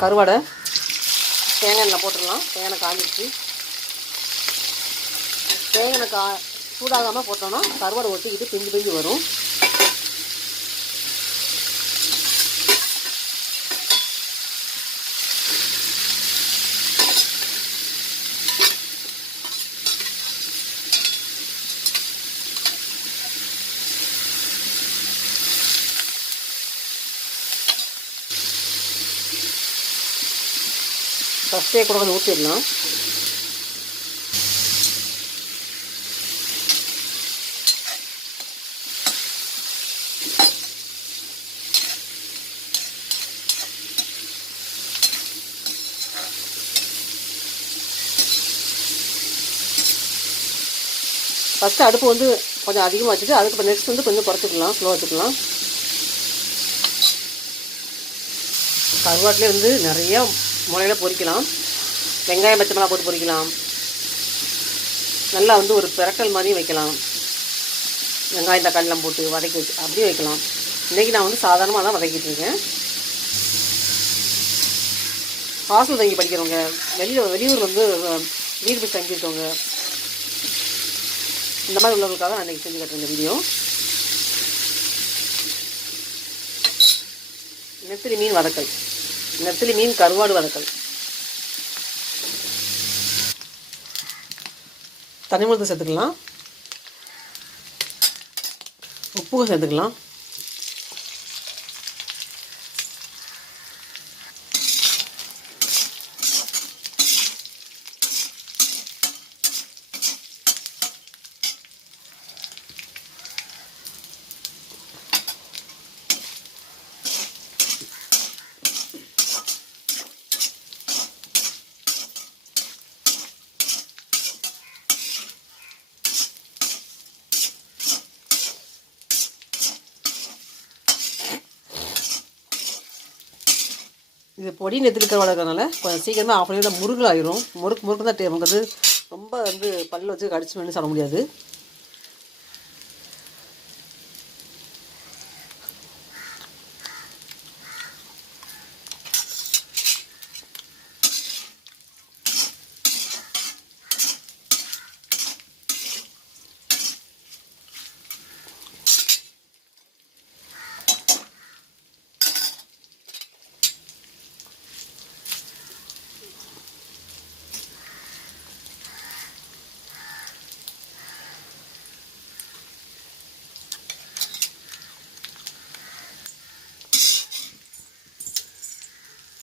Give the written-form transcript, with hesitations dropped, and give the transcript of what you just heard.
கருவாடை தேங்காய் எண்ணெய் போட்டுடலாம். தேங்காய் காஞ்சிடுச்சு. தேங்காய் சூடாகாமல் போட்டோன்னா கருவாடை ஒட்டிக்கிட்டு பிஞ்சு பிஞ்சு வரும். ஃபஸ்ட்டே கூட கொஞ்சம் ஊற்றிடலாம். ஃபஸ்ட்டு அடுப்பு வந்து கொஞ்சம் அதிகமாக வச்சுட்டு அதுக்கு நெக்ஸ்ட் வந்து கொஞ்சம் குறைச்சிக்கலாம், ஸ்லோ வச்சுக்கலாம். கருவாட்டிலே வந்து நிறையா முறையில் பொரிக்கலாம். வெங்காயம் பச்சை மிளகா போட்டு பொரிக்கலாம். நல்லா வந்து ஒரு பிரட்டல் மாதிரி வைக்கலாம். வெங்காயம் தக்காளிலாம் போட்டு வதக்கி வச்சு அப்படியே வைக்கலாம். இன்றைக்கி நான் வந்து சாதாரணமாக தான் வதக்கிட்டு இருக்கேன். ஹாஸ்டல் தங்கி படிக்கிறவங்க, வெளியூர் வந்து வீடு போய் தங்கியிருக்கவங்க, இந்த மாதிரி உள்ளவங்களுக்காக நான் இன்றைக்கி செஞ்சு கட்டுறேன் இந்த வீடியோ. நெத்திலி மீன் வதக்கல், நெத்திலி மீன் கருவாடு வதக்கல். தனி மிளகு சேர்த்துக்கலாம். உப்பு சேர்த்துக்கலாம். இது பொடி நெத்திலி கருவாடு இருக்கிறதுனால கொஞ்சம் சீக்கிரமாக ஆஃப் பண்ணி முருகு ஆகிரும். முறுக்கு தான் நமக்கு வந்து ரொம்ப வந்து பல்ல வச்சு கடிச்சு வேணும் சாப்பிட முடியாது.